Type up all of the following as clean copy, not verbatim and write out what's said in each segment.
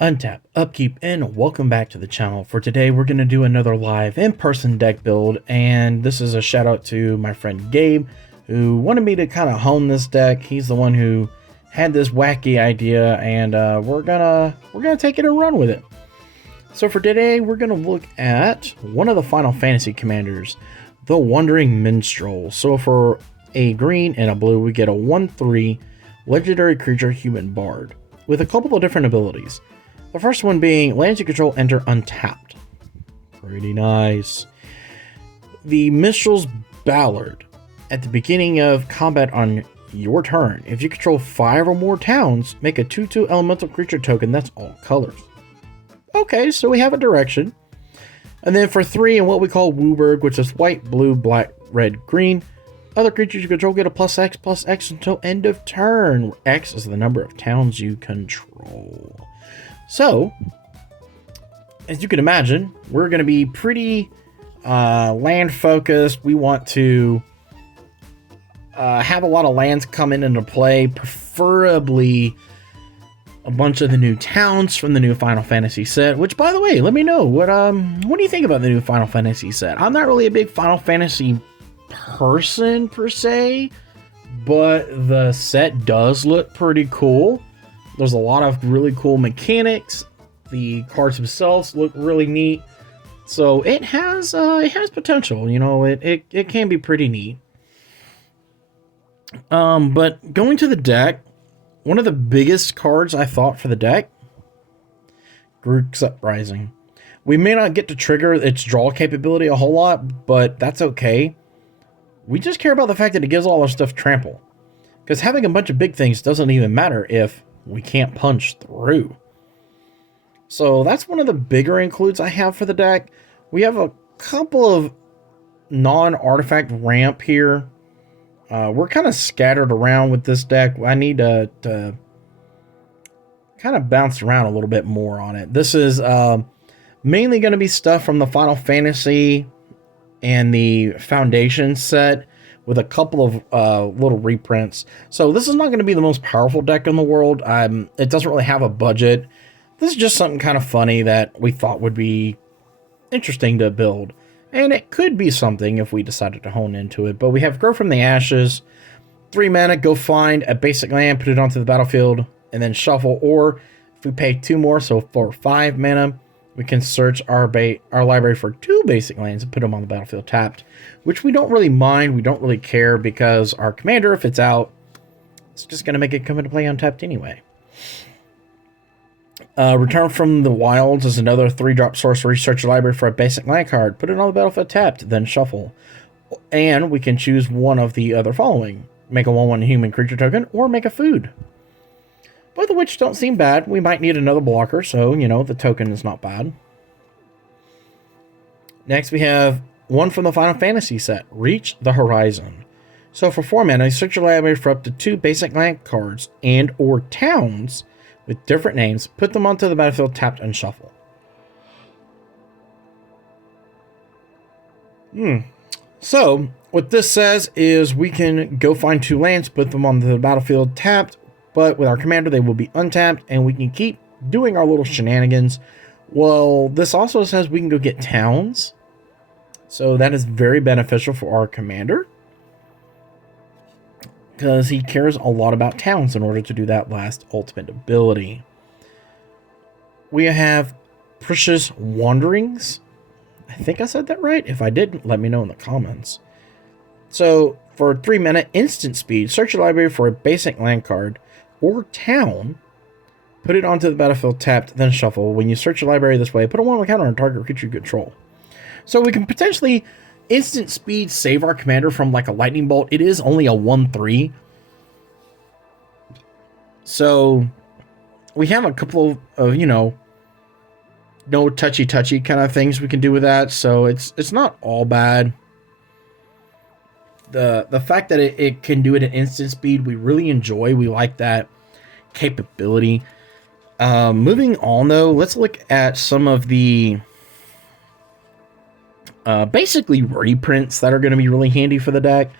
Untap, upkeep, and welcome back to the channel. For today, we're going to do another live in-person deck build, and this is a shout out to my friend Gabe, who wanted me to kind of hone this deck. He's the one who had this wacky idea, and we're gonna take it and run with it. So for today, we're gonna look at one of the Final Fantasy commanders, the Wandering Minstrel. So for a green and a blue, we get a 1/3 legendary creature human bard with a couple of different abilities. The first one being lands you control enter untapped. Pretty nice. The Minstrel's Ballad. At the beginning of combat on your turn, if you control 5 or more towns, make a 2/2 elemental creature token that's all colors. Okay, so we have a direction. And then for 3 in what we call Wooburg, which is white, blue, black, red, green, other creatures you control get a +X until end of turn, where X is the number of towns you control. So, as you can imagine, we're going to be pretty land focused. We want to have a lot of lands coming into play, preferably a bunch of the new towns from the new Final Fantasy set, which, by the way, let me know, what do you think about the new Final Fantasy set? I'm not really a big Final Fantasy person, per se, but the set does look pretty cool. There's a lot of really cool mechanics. The cards themselves look really neat. So it has potential, you know, it can be pretty neat. But going to the deck, one of the biggest cards I thought for the deck, Grook's Uprising. We may not get to trigger its draw capability a whole lot, but that's okay. We just care about the fact that it gives all our stuff trample. Because having a bunch of big things doesn't even matter if we can't punch through. So that's one of the bigger includes I have for the deck. We have a couple of non-artifact ramp here. We're kind of scattered around with this deck. I need to kind of bounce around a little bit more on it. This is mainly going to be stuff from the Final Fantasy and the Foundation set, with a couple of little reprints. So this is not going to be the most powerful deck in the world. It doesn't really have a budget. This is just something kind of funny that we thought would be interesting to build. And it could be something if we decided to hone into it. But we have Grow from the Ashes. 3 mana, go find a basic land, put it onto the battlefield, and then shuffle. Or if we pay 2 more, so for 5 mana, we can search our library for 2 basic lands and put them on the battlefield tapped, which we don't really mind. We don't really care because our commander, if it's out, it's just going to make it come into play untapped anyway. Return from the Wilds is another 3-drop sorcery. Search your library for a basic land card, put it on the battlefield tapped, then shuffle. And we can choose one of the other following. Make a 1/1 human creature token, or make a food. Both of which don't seem bad. We might need another blocker, so, you know, the token is not bad. Next, we have one from the Final Fantasy set, Reach the Horizon. So for 4 mana, search your library for up to 2 basic land cards and or towns with different names, put them onto the battlefield tapped and shuffle. So, what this says is we can go find 2 lands, put them onto the battlefield tapped, but with our commander, they will be untapped, and we can keep doing our little shenanigans. Well, this also says we can go get towns. So that is very beneficial for our commander, because he cares a lot about towns in order to do that last ultimate ability. We have Precious Wanderings. I think I said that right. If I didn't, let me know in the comments. So for 3 mana instant speed, search your library for a basic land card or town, put it onto the battlefield tapped, then shuffle. When you search your library this way, put a 1/1 counter on target creature you control. So we can potentially instant speed save our commander from like a lightning bolt. It is only a 1/3. So we have a couple of you know, no touchy kind of things we can do with that. So it's not all bad. The fact that it can do it at instant speed, we really enjoy. We like that capability. Moving on, though, let's look at some of the basically reprints that are going to be really handy for the deck.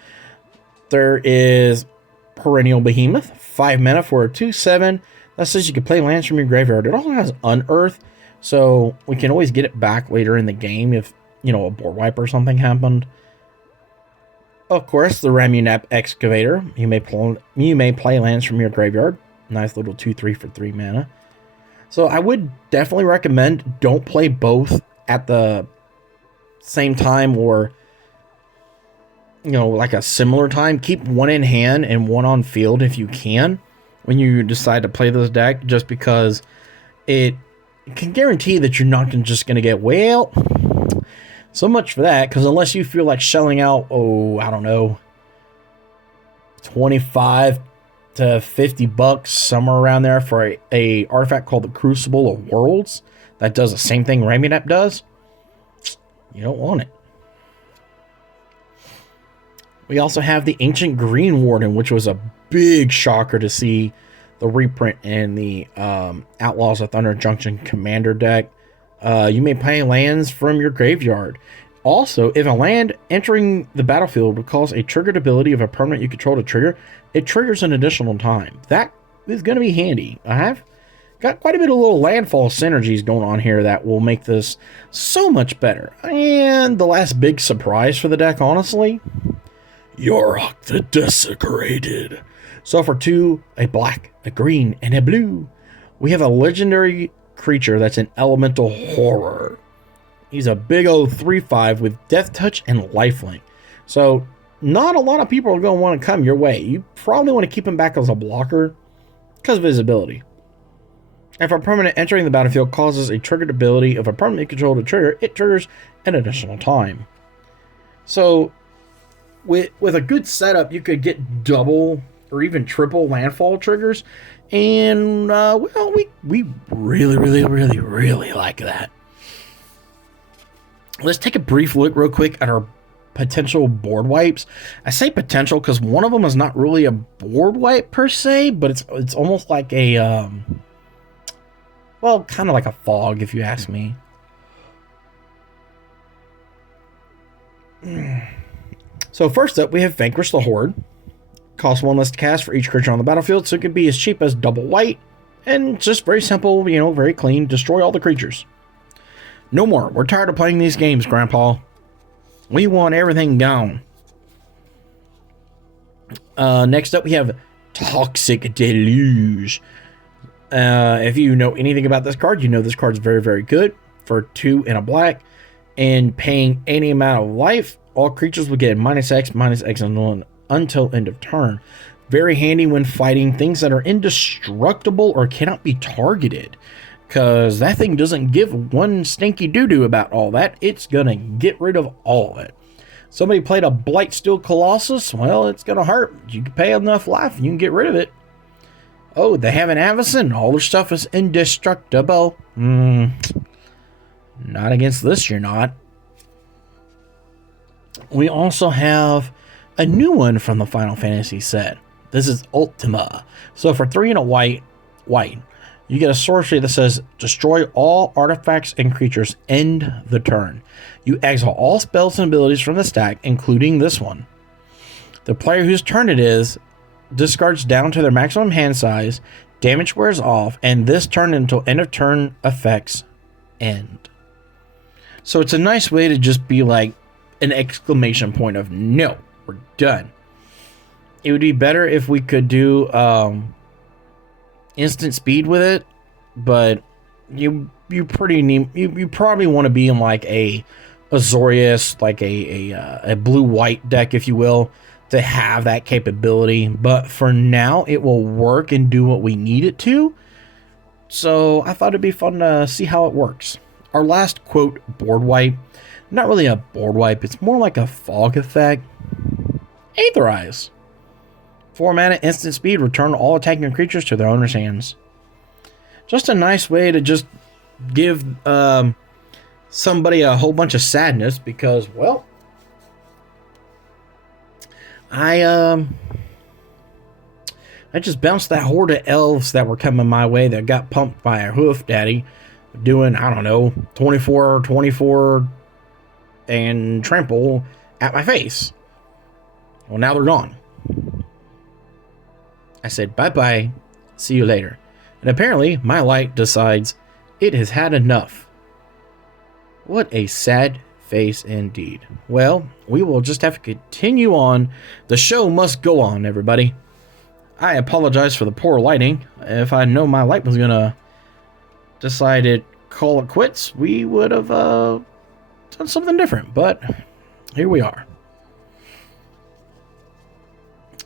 There is Perennial Behemoth, 5 mana for a 2/7 That says you can play lands from your graveyard. It also has Unearth, so we can always get it back later in the game if, you know, a board wipe or something happened. Of course, the Ramunap Excavator. You may play lands from your graveyard. Nice little 2/3 for 3 mana. So I would definitely recommend don't play both at the same time, or, you know, like a similar time. Keep one in hand and one on field if you can when you decide to play this deck, just because it can guarantee that you're not just going to get, well, so much for that, because unless you feel like shelling out, oh, I don't know, 25 to 50 bucks, somewhere around there, for a artifact called the Crucible of Worlds that does the same thing Ramunap does, you don't want it. We also have the Ancient Green Warden, which was a big shocker to see the reprint in the Outlaws of Thunder Junction Commander deck. You may play lands from your graveyard. Also, if a land entering the battlefield would cause a triggered ability of a permanent you control to trigger, it triggers an additional time. That is going to be handy. I have got quite a bit of little landfall synergies going on here that will make this so much better. And the last big surprise for the deck, honestly, Yorick the Desecrated. So for 2, a black, a green, and a blue, we have a legendary creature that's an elemental horror. He's a big old 3/5 with Death Touch and Lifelink. So not a lot of people are going to want to come your way. You probably want to keep him back as a blocker because of his ability. If a permanent entering the battlefield causes a triggered ability of a permanent control to trigger, it triggers an additional time. So with a good setup, you could get double or even triple landfall triggers. And, well, we really like that. Let's take a brief look real quick at our potential board wipes. I say potential because one of them is not really a board wipe per se, but it's almost like a, well, kind of like a fog, if you ask me. So first up, we have Vanquish the Horde. Costs 1 less to cast for each creature on the battlefield, so it can be as cheap as double white, and just very simple, you know, very clean. Destroy all the creatures. No more. We're tired of playing these games, Grandpa. We want everything gone. Next up, we have Toxic Deluge. If you know anything about this card, you know this card's very good. For 2 and a black, and paying any amount of life, all creatures will get -X until end of turn. Very handy when fighting things that are indestructible or cannot be targeted, because that thing doesn't give one stinky doo-doo about all that. It's gonna get rid of all of it. Somebody played a Blightsteel Colossus, well, it's gonna hurt. You can pay enough life and you can get rid of it. Oh, they have an Avacyn. All their stuff is indestructible. Not against this, you're not. We also have a new one from the Final Fantasy set. This is Ultima. So for 3 and a white, you get a sorcery that says destroy all artifacts and creatures, end the turn. You exile all spells and abilities from the stack, including this one. The player whose turn it is discards down to their maximum hand size, damage wears off, and this turn until end of turn effects end. So it's a nice way to just be like an exclamation point of no, we're done. It would be better if we could do instant speed with it, but you probably want to be in like a Azorius, like a blue-white deck, if you will, to have that capability. But for now, it will work and do what we need it to. So I thought it'd be fun to see how it works. Our last quote board wipe, not really a board wipe, it's more like a fog effect. Aetherize. 4 mana, instant speed, return all attacking creatures to their owner's hands. Just a nice way to just give somebody a whole bunch of sadness because, well, I just bounced that horde of elves that were coming my way that got pumped by a hoof daddy doing, I don't know, 24 and trample at my face. Well, now they're gone. I said, bye-bye, see you later. And apparently, my light decides it has had enough. What a sad face indeed. Well, we will just have to continue on. The show must go on, everybody. I apologize for the poor lighting. If I know my light was gonna decide to call it quits, we would have done something different. But here we are.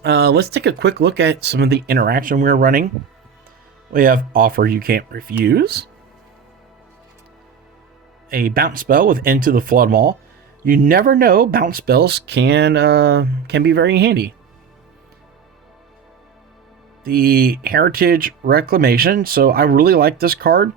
Let's take a quick look at some of the interaction we're running. We have offer you can't refuse. A bounce spell with Into the Flood Maw. You never know, bounce spells can be very handy. The Heritage Reclamation. So I really like this card.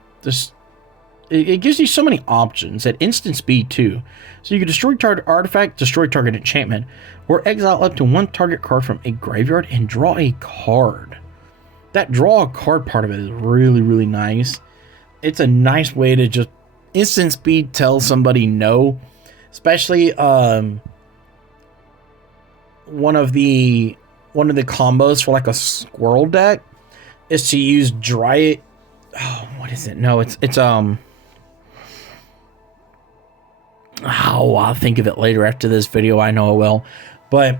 It gives you so many options at instant speed too. So you can destroy target artifact, destroy target enchantment, or exile up to one target card from a graveyard and draw a card. That draw a card part of it is really, really nice. It's a nice way to just instant speed tell somebody no. Especially one of the combos for like a squirrel deck is to use Dry. Oh, what is it? No, it's oh, I'll think of it later after this video. I know I will. But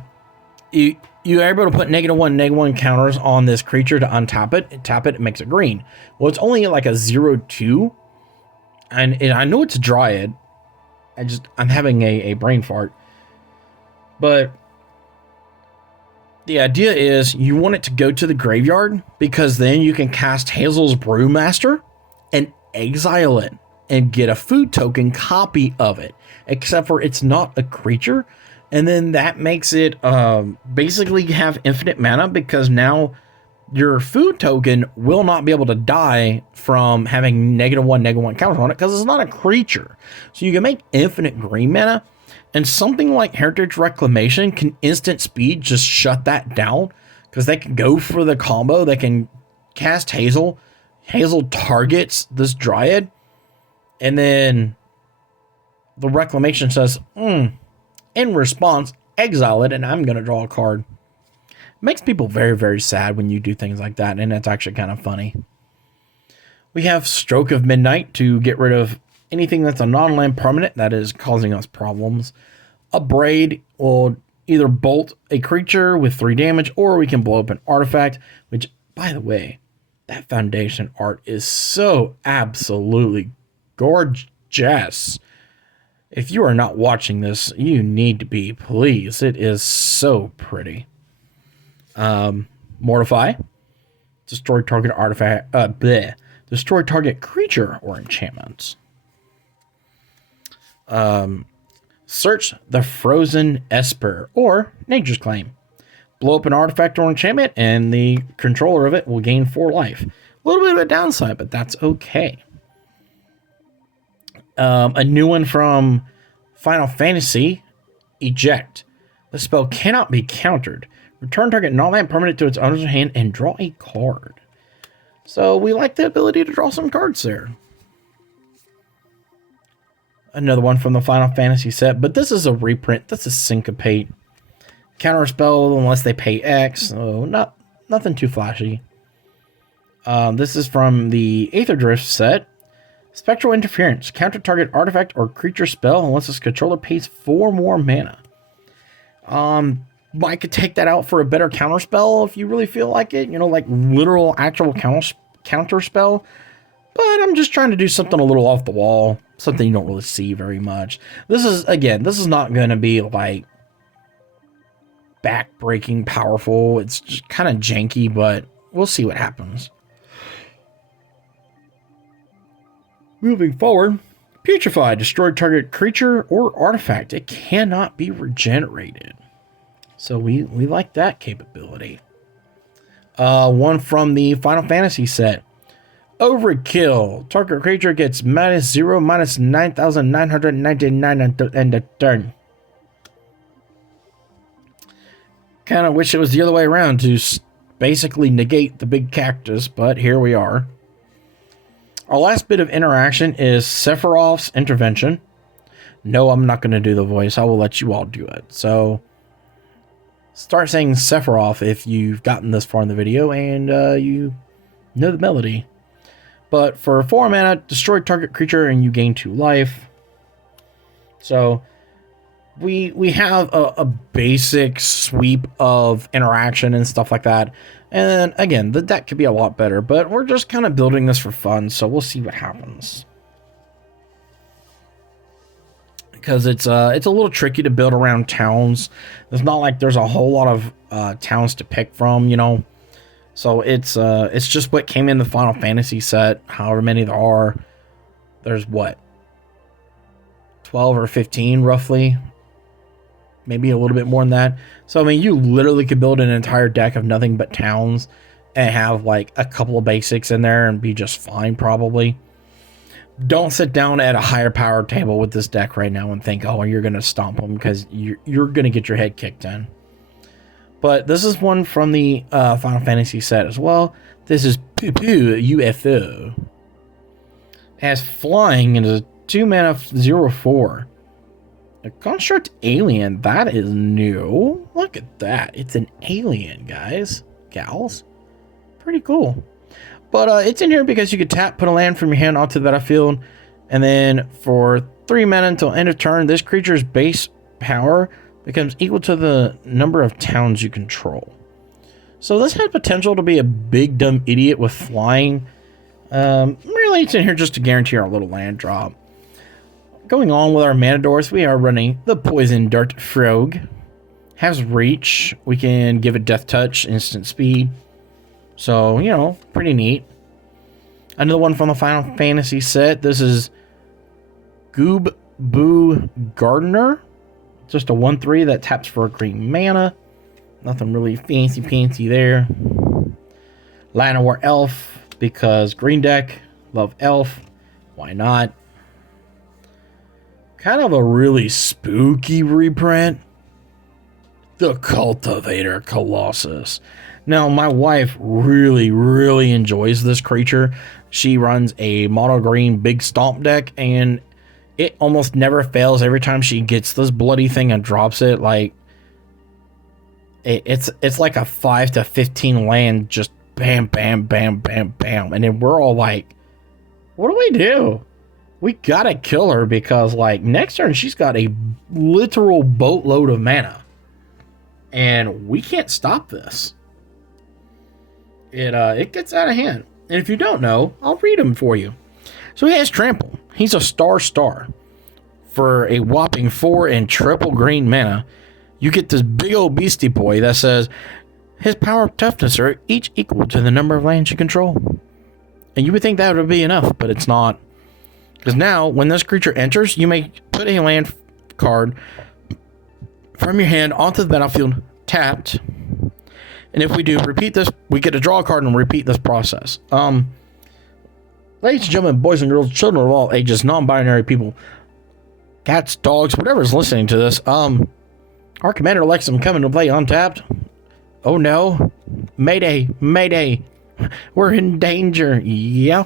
you are able to put -1/-1 counters on this creature to untap it. Tap it, it makes it green. Well, it's only like a 0/2. And I know it's a Dryad. I'm having a brain fart. But the idea is you want it to go to the graveyard because then you can cast Hazel's Brewmaster and exile it and get a food token copy of it. Except for it's not a creature. And then that makes it basically have infinite mana because now your food token will not be able to die from having -1/-1 counter on it because it's not a creature. So you can make infinite green mana, and something like Heritage Reclamation can instant speed just shut that down because they can go for the combo. They can cast Hazel. Hazel targets this Dryad, and then the Reclamation says, in response, exile it, and I'm going to draw a card. Makes people very, very sad when you do things like that, and it's actually kind of funny. We have Stroke of Midnight to get rid of anything that's a non-land permanent that is causing us problems. A Braid will either bolt a creature with 3 damage, or we can blow up an artifact, which, by the way, that foundation art is so absolutely gorgeous. If you are not watching this, you need to be, please. It is so pretty. Mortify. Destroy target artifact. Destroy target creature or enchantments. Search the Frozen Esper or Nature's Claim. Blow up an artifact or enchantment, and the controller of it will gain 4 life. A little bit of a downside, but that's okay. A new one from Final Fantasy, Eject. The spell cannot be countered. Return target non-land permanent to its owner's hand and draw a card. So we like the ability to draw some cards there. Another one from the Final Fantasy set, but this is a reprint. This is Syncopate. Counter spell unless they pay X. So nothing too flashy. This is from the Aether Drift set. Spectral Interference. Counter target artifact or creature spell unless its controller pays 4 more mana. I could take that out for a better counter spell if you really feel like it. You know, like literal actual counter spell. But I'm just trying to do something a little off the wall. Something you don't really see very much. This is not going to be like back-breaking powerful. It's just kind of janky, but we'll see what happens. Moving forward, Putrefy. Destroy target creature or artifact. It cannot be regenerated. So we like that capability. One from the Final Fantasy set. Overkill. Target creature gets -0, -9,999 and a turn. Kind of wish it was the other way around to basically negate the big cactus, but here we are. Our last bit of interaction is Sephiroth's intervention. No, I'm not going to do the voice. I will let you all do it. So start saying Sephiroth if you've gotten this far in the video and you know the melody. But for 4 mana, destroy target creature and you gain 2 life. So we have a basic sweep of interaction and stuff like that. And then again, the deck could be a lot better, but we're just kind of building this for fun, so we'll see what happens. Because it's a little tricky to build around towns. It's not like there's a whole lot of towns to pick from, you know. So it's just what came in the Final Fantasy set, however many there are. There's what, 12 or 15 roughly, maybe a little bit more than that. So I mean, you literally could build an entire deck of nothing but towns and have like a couple of basics in there and be just fine probably. Don't sit down at a higher power table with this deck right now and think, oh, you're gonna stomp them, because you're gonna get your head kicked in. But this is one from the Final Fantasy set as well. This is UFO. Has flying and is a 2 mana 0/4. A construct alien, that is new. Look at that. It's an alien, guys. Gals. Pretty cool. But it's in here because you could tap, put a land from your hand onto the battlefield, and then for 3 mana until end of turn, this creature's base power becomes equal to the number of towns you control. So this has potential to be a big dumb idiot with flying. Really, it's in here just to guarantee our little land drop. Going on with our Manadors, we are running the Poison Dart Frog. Has reach. We can give it Death Touch, instant speed. So, you know, pretty neat. Another one from the Final Fantasy set. This is Goob Boo Gardener. Just a 1/3 that taps for a green mana. Nothing really fancy there. Llanowar Elf, because green deck. Love Elf. Why not? Kind of a really spooky reprint. The Cultivator Colossus. Now, my wife really enjoys this creature. She runs a mono green big stomp deck, and it almost never fails. Every time she gets this bloody thing and drops it, like it's like a 5 to 15 land, just bam, bam, bam, bam, bam, and then we're all like, what do we do? We gotta kill her, because like next turn she's got a literal boatload of mana, and we can't stop this. It gets out of hand. And if you don't know, I'll read them for you. So he has Trample. He's a star for a whopping 4 and triple green mana. You get this big old beastie boy that says his power and toughness are each equal to the number of lands you control. And you would think that would be enough, but it's not. Because now, when this creature enters, you may put a land card from your hand onto the battlefield, tapped. And if we do repeat this, we get to draw a card and repeat this process. Ladies and gentlemen, boys and girls, children of all ages, non-binary people, cats, dogs, whatever's listening to this, our commander likes them coming to play untapped. Oh no. Mayday, mayday. We're in danger. Yeah.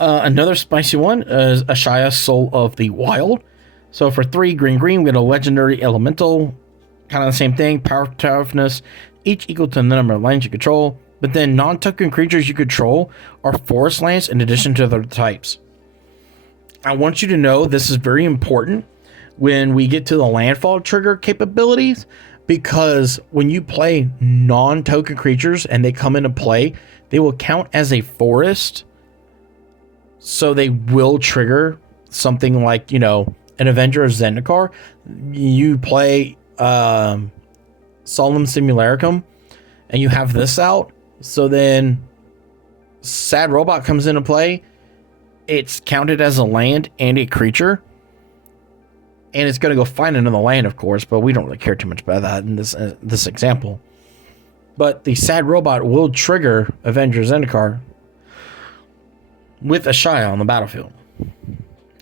Another spicy one is Ashaya, Soul of the Wild. So for 3 green, we get a legendary elemental. Kind of the same thing. Power, toughness, each equal to the number of lands you control. But then non-token creatures you control are forest lands in addition to other types. I want you to know this is very important when we get to the landfall trigger capabilities, because when you play non-token creatures and they come into play, they will count as a forest. So they will trigger something like, you know, an Avenger of Zendikar. You play Solemn Simulacrum and you have this out. So then Sad Robot comes into play. It's counted as a land and a creature. And it's going to go find another land, of course, but we don't really care too much about that in this example. But the Sad Robot will trigger Avenger Zendikar with Ashaya on the battlefield.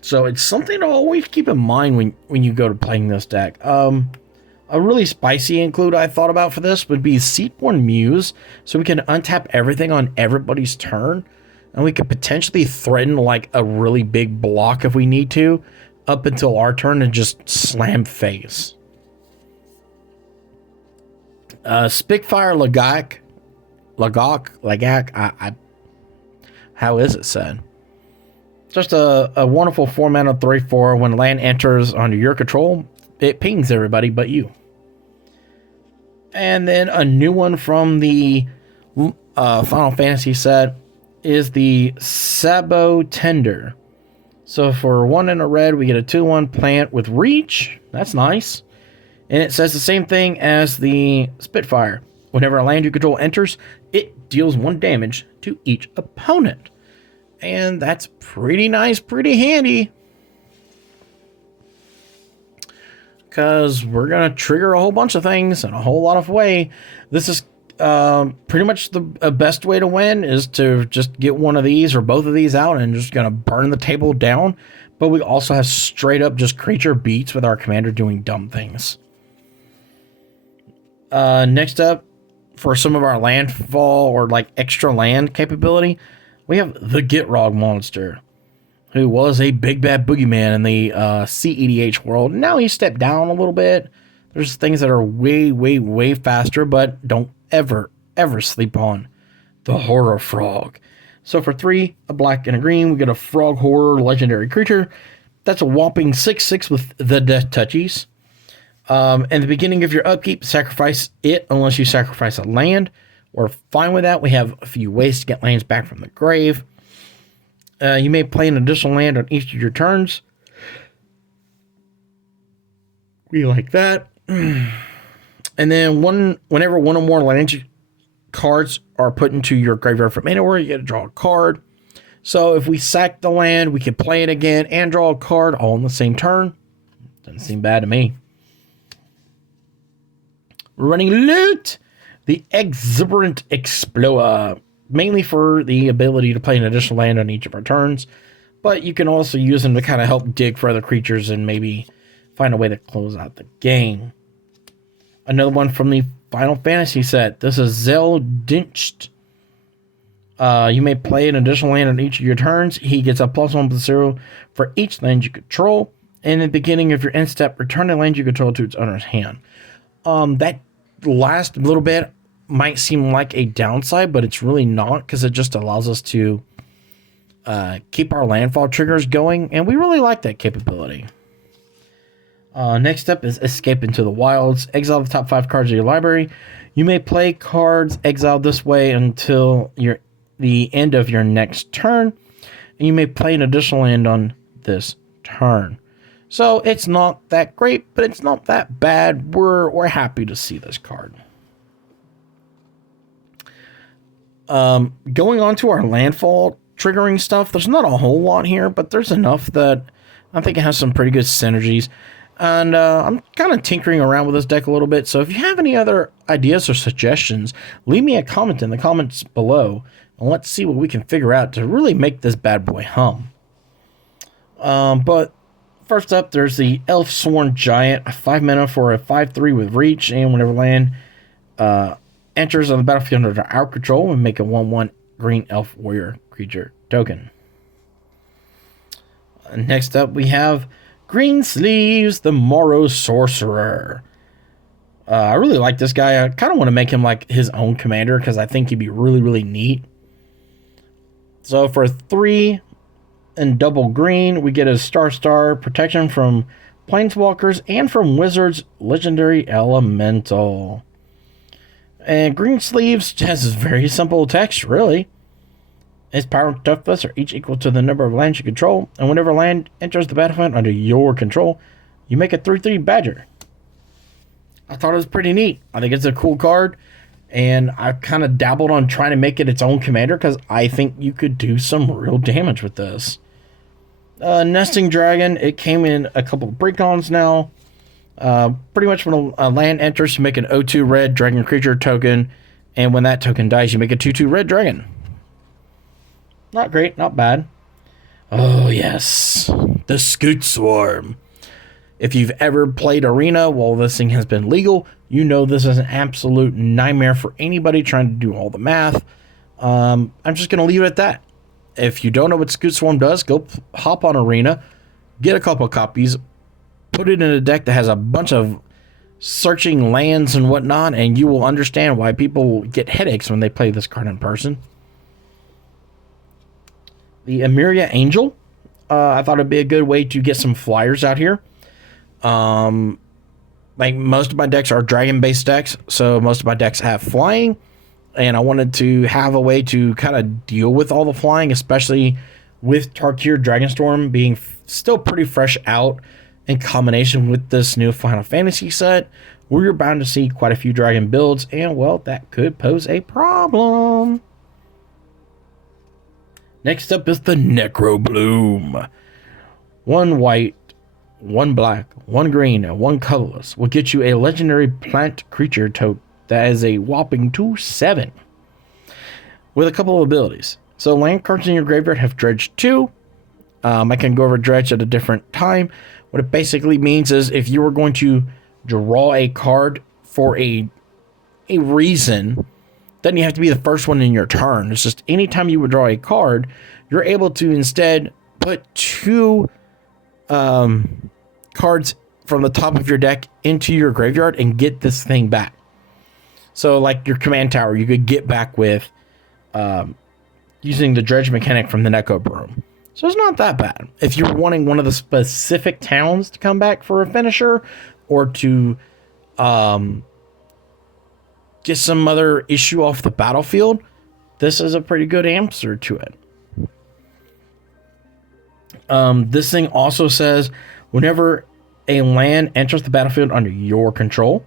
So it's something to always keep in mind when you go to playing this deck. A really spicy include I thought about for this would be Seedborn Muse, so we can untap everything on everybody's turn, and we could potentially threaten like a really big block if we need to, up until our turn, and just slam face. Spitfire Lagak Lagak, how is it said? Just a wonderful 4-mana 3/4. When land enters under your control, it pings everybody but you. And then a new one from the Final Fantasy set is the Sabo Tender. So for 1 and a red, we get a 2/1 plant with reach. That's nice. And it says the same thing as the Spitfire. Whenever a land you control enters, it deals 1 damage to each opponent. And that's pretty nice, pretty handy. Because we're going to trigger a whole bunch of things in a whole lot of way. This is pretty much the best way to win is to just get one of these or both of these out and just going to burn the table down. But we also have straight up just creature beats with our commander doing dumb things. Next up, for some of our landfall or like extra land capability, we have the Gitrog monster, who was a big bad boogeyman in the CEDH world. Now he stepped down a little bit. There's things that are way, way, way faster, but don't ever sleep on the Horror Frog. So for 3, a black and a green, we get a Frog Horror legendary creature. That's a whopping 6/6 with the Death Touchies. In the beginning of your upkeep, sacrifice it unless you sacrifice a land. We're fine with that. We have a few ways to get lands back from the grave. You may play an additional land on each of your turns. We like that. And then whenever one or more land cards are put into your graveyard from anywhere, you get to draw a card. So if we sack the land, we can play it again and draw a card all in the same turn. Doesn't seem bad to me. We're running Loot, the Exuberant Explorer, mainly for the ability to play an additional land on each of our turns, but you can also use them to kind of help dig for other creatures and maybe find a way to close out the game. Another one from the Final Fantasy set. This is Zeldinched. You may play an additional land on each of your turns. He gets a +1/+0 for each land you control. And in the beginning of your end step, return a land you control to its owner's hand. That last little bit might seem like a downside, but it's really not, because it just allows us to keep our landfall triggers going, and we really like that capability. Next up is Escape into the Wilds. Exile the top 5 cards of your library. You may play cards exiled this way until the end of your next turn, and you may play an additional land on this turn. So it's not that great, but it's not that bad. We're happy to see this card. Going on to our landfall triggering stuff, there's not a whole lot here, but there's enough that I think it has some pretty good synergies. And I'm kind of tinkering around with this deck a little bit, so if you have any other ideas or suggestions, leave me a comment in the comments below, and let's see what we can figure out to really make this bad boy hum. But first up, there's the Elf-Sworn Giant, a 5 mana for a 5/3 with reach, and whenever land enters on the battlefield under our control, and make a 1/1 green elf warrior creature token. Next up, we have Greensleeves, the Morrow Sorcerer. I really like this guy. I kind of want to make him like his own commander, because I think he'd be really, really neat. So for 3 and double green, we get a Star protection from Planeswalkers and from Wizards Legendary Elemental. And Greensleeves has this very simple text, really. Its power and toughness are each equal to the number of lands you control, and whenever land enters the battlefield under your control, you make a 3/3 Badger. I thought it was pretty neat. I think it's a cool card, and I kind of dabbled on trying to make it its own commander, because I think you could do some real damage with this. Nesting Dragon, it came in a couple of break-ons now. Pretty much when a land enters, you make an 0/2 red dragon creature token, and when that token dies, you make a 2/2 red dragon. Not great, not bad. Oh yes, the Scoot Swarm. If you've ever played Arena while this thing has been legal, you know this is an absolute nightmare for anybody trying to do all the math. I'm just going to leave it at that. If you don't know what Scoot Swarm does, go hop on Arena, get a couple copies, put it in a deck that has a bunch of searching lands and whatnot, and you will understand why people get headaches when they play this card in person. The Emiria Angel. I thought it'd be a good way to get some flyers out here. Like most of my decks are dragon-based decks, so most of my decks have flying, and I wanted to have a way to kind of deal with all the flying, especially with Tarkir Dragonstorm being still pretty fresh out in combination with this new Final Fantasy set. We're bound to see quite a few dragon builds, and well, that could pose a problem. Next up is the Necro Bloom. 1 white, 1 black, 1 green, and 1 colorless will get you a legendary plant creature tote that is a whopping 2/7 with a couple of abilities. So land cards in your graveyard have Dredge 2. I can go over Dredge at a different time. What it basically means is if you were going to draw a card for a reason, then you have to be the first one in your turn. It's just anytime you would draw a card, you're able to instead put 2 cards from the top of your deck into your graveyard and get this thing back. So like your command tower, you could get back with using the dredge mechanic from the Necro Bloom. So it's not that bad. If you're wanting one of the specific towns to come back for a finisher, or to get some other issue off the battlefield, this is a pretty good answer to it. This thing also says, whenever a land enters the battlefield under your control,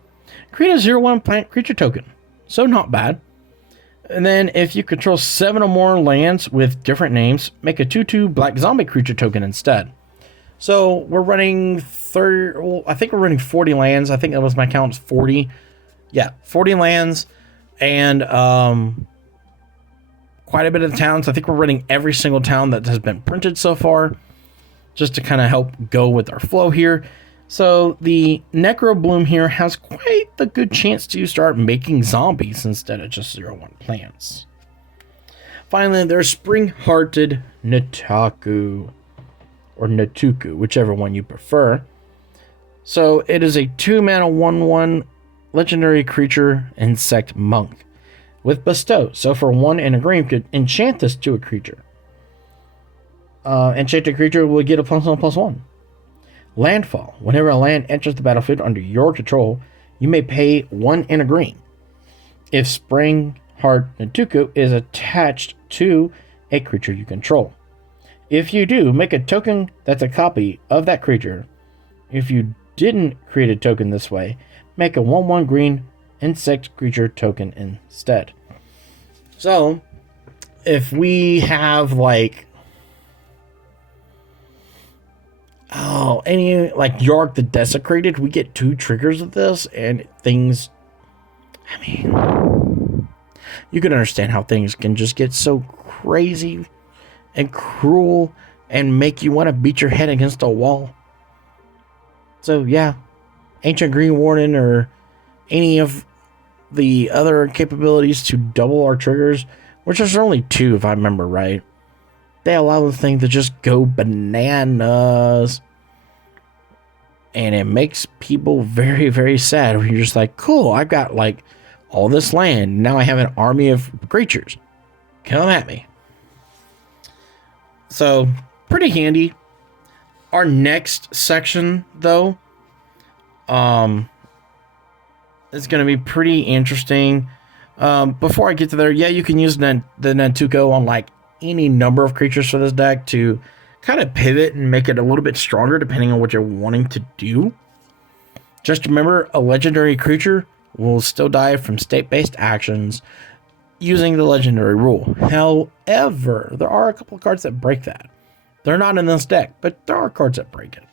create a 0/1 plant creature token. So not bad. And then if you control 7 or more lands with different names, make a 2/2 black zombie creature token instead. So we're running I think we're running 40 lands. I think that was my count, 40. Yeah, 40 lands and quite a bit of towns. I think we're running every single town that has been printed so far, just to kind of help go with our flow here. So the Necro Bloom here has quite the good chance to start making zombies instead of just 0/1 plants. Finally, there's Spring-Hearted Nataku, or Natuku, whichever one you prefer. So it is a 2-mana 1/1 legendary creature insect monk with bestow. So for 1 and a green, you could enchant this to a creature. Enchanted creature will get a +1/+1. Landfall. Whenever a land enters the battlefield under your control, you may pay 1 and a green. If Spring Heart Natuku is attached to a creature you control. If you do, make a token that's a copy of that creature. If you didn't create a token this way, make a 1/1 green insect creature token instead. So, if we have like any like Yark the Desecrated, we get 2 triggers of this, and things, I mean, you can understand how things can just get so crazy and cruel and make you want to beat your head against a wall. So yeah, Ancient Green Warden or any of the other capabilities to double our triggers, which is only 2 if I remember right, they allow the thing to just go bananas. And it makes people very, very sad when you're just like, cool, I've got like all this land. Now I have an army of creatures. Come at me. So, pretty handy. Our next section, though, is going to be pretty interesting. Before I get to there, yeah, you can use the Nantuko on like any number of creatures for this deck to kind of pivot and make it a little bit stronger depending on what you're wanting to do. Just remember, a legendary creature will still die from state-based actions using the legendary rule. However, there are a couple of cards that break that. They're not in this deck, but there are cards that break it.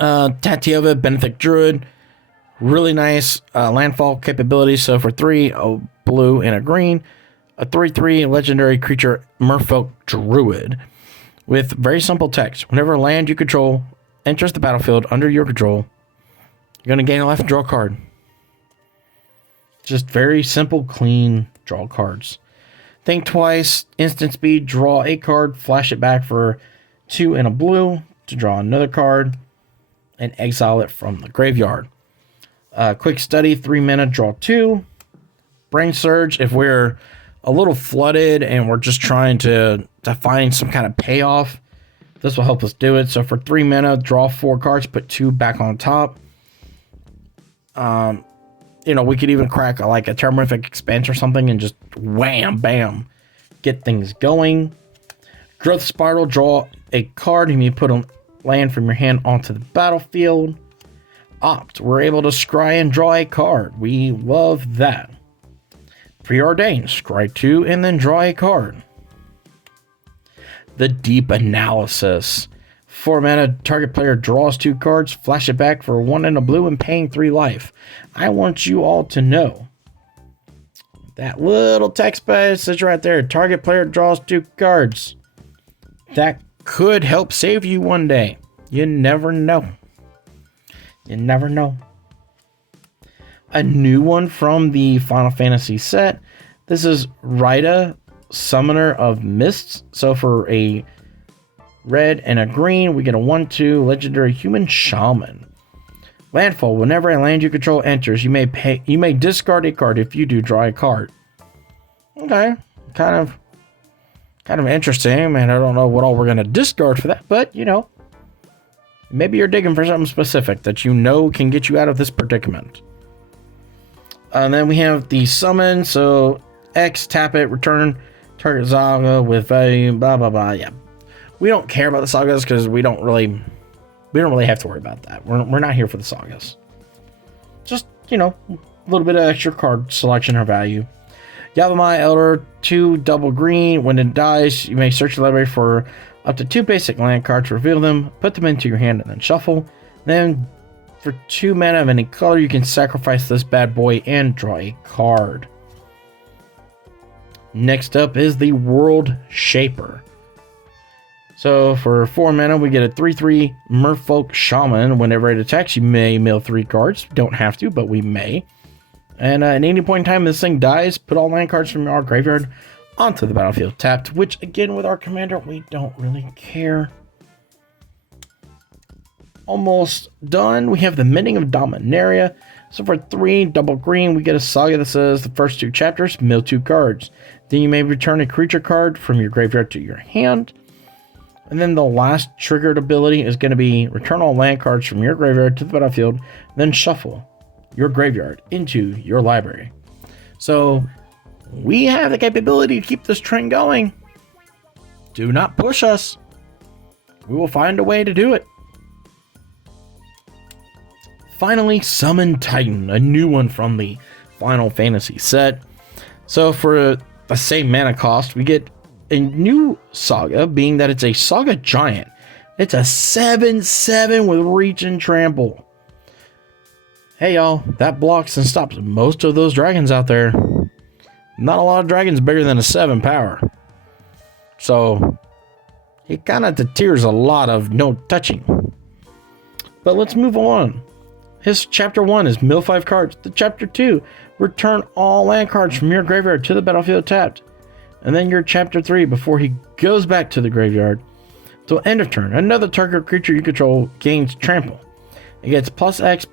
Tatiova, Benefit Druid, really nice landfall capability. So for 3, a blue and a green, a 3/3 legendary creature Merfolk Druid with very simple text. Whenever land you control enters the battlefield under your control, you're going to gain a life and draw a card. Just very simple, clean draw cards. Think twice, instant speed, draw a card, flash it back for 2 and a blue to draw another card. and exile it from the graveyard. Quick Study, 3 mana, draw 2. Brain Surge, if we're a little flooded and we're just trying to find some kind of payoff, this will help us do it. So for 3 mana, draw 4 cards, put 2 back on top. We could even crack a Terramorphic Expanse or something and just wham, bam, get things going. Growth Spiral, draw a card and you put a land from your hand onto the battlefield. Opt, we're able to scry and draw a card. We love that. Preordained, scry 2 and then draw a card. The Deep Analysis. 4 mana, target player draws 2 cards, flash it back for 1 and a blue and paying 3 life. I want you all to know that little text passage right there, target player draws 2 cards. That could help save you one day. You never know. You never know. A new one from the Final Fantasy set. This is Rita, Summoner of Mists. So for a red and a green, we get a 1/2 legendary human shaman. Landfall. Whenever a land you control enters, you may discard a card. If you do, draw a card. Okay, kind of interesting. Man, I don't know what all we're gonna discard for that, but maybe you're digging for something specific that can get you out of this predicament. And then we have the summon. So X, tap it, return target saga with value, blah blah blah. Yeah, we don't care about the sagas because we don't really have to worry about that. We're not here for the sagas. Just a little bit of extra card selection or value. Yavimaya Elder, 2 double green. When it dies, you may search the library for up to 2 basic land cards, reveal them, put them into your hand, and then shuffle. Then, for 2 mana of any color, you can sacrifice this bad boy and draw a card. Next up is the World Shaper. So, for 4 mana, we get a 3/3 Merfolk Shaman. Whenever it attacks, you may mill 3 cards. Don't have to, but we may. And at any point in time this thing dies, put all land cards from our graveyard onto the battlefield tapped, which again with our commander, we don't really care. Almost done. We have the Mending of Dominaria. So for 3 double green, we get a saga that says the first 2 chapters, mill 2 cards. Then you may return a creature card from your graveyard to your hand. And then the last triggered ability is going to be return all land cards from your graveyard to the battlefield, then shuffle your graveyard into your library. So we have the capability to keep this trend going. Do not push us. We will find a way to do it. Finally, Summon Titan, a new one from the Final Fantasy set. So for the same mana cost, we get a new saga, being that it's a Saga Giant. It's a 7/7 with reach and trample. Hey y'all, that blocks and stops most of those dragons out there. Not a lot of dragons bigger than a 7 power. So it kind of deters a lot of no touching. But let's move on. His chapter 1 is mill 5 cards. The chapter 2, return all land cards from your graveyard to the battlefield tapped. And then your chapter 3, before he goes back to the graveyard, till end of turn, another target creature you control gains trample. It gets +X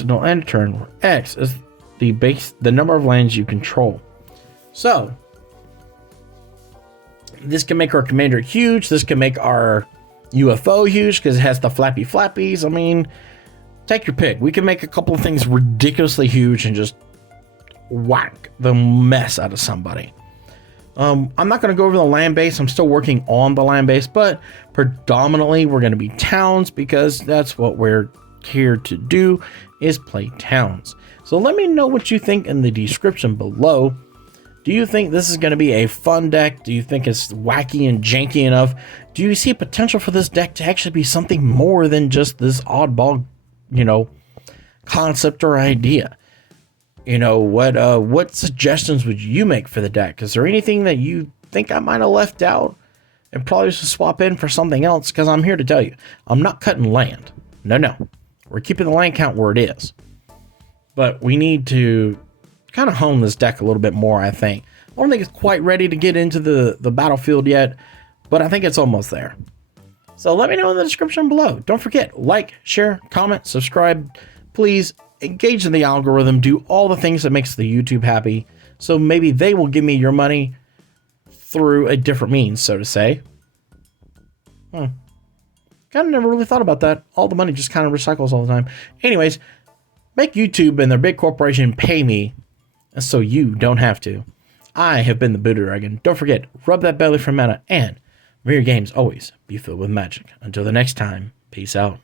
until end of turn, where X is the number of lands you control. So this can make our commander huge. This can make our UFO huge because it has the flappy flappies. I mean, take your pick. We can make a couple of things ridiculously huge and just whack the mess out of somebody. I'm not going to go over the land base. I'm still working on the land base, but predominantly we're going to be towns because that's what we're here to do, is play towns. So let me know what you think in the description below. Do you think this is going to be a fun deck? Do you think it's wacky and janky enough? Do you see potential for this deck to actually be something more than just this oddball, concept or idea? What suggestions would you make for the deck? Is there anything that you think I might have left out and probably should swap in for something else? Because I'm here to tell you, I'm not cutting land. No. We're keeping the land count where it is. But we need to kind of hone this deck a little bit more, I think. I don't think it's quite ready to get into the battlefield yet, but I think it's almost there. So let me know in the description below. Don't forget, like, share, comment, subscribe. Please engage in the algorithm. Do all the things that makes the YouTube happy. So maybe they will give me your money through a different means, so to say. Kind of never really thought about that. All the money just kind of recycles all the time. Anyways, make YouTube and their big corporation pay me so you don't have to. I have been the Buddha Dragon. Don't forget, rub that belly for mana, and may your games always be filled with magic. Until the next time, peace out.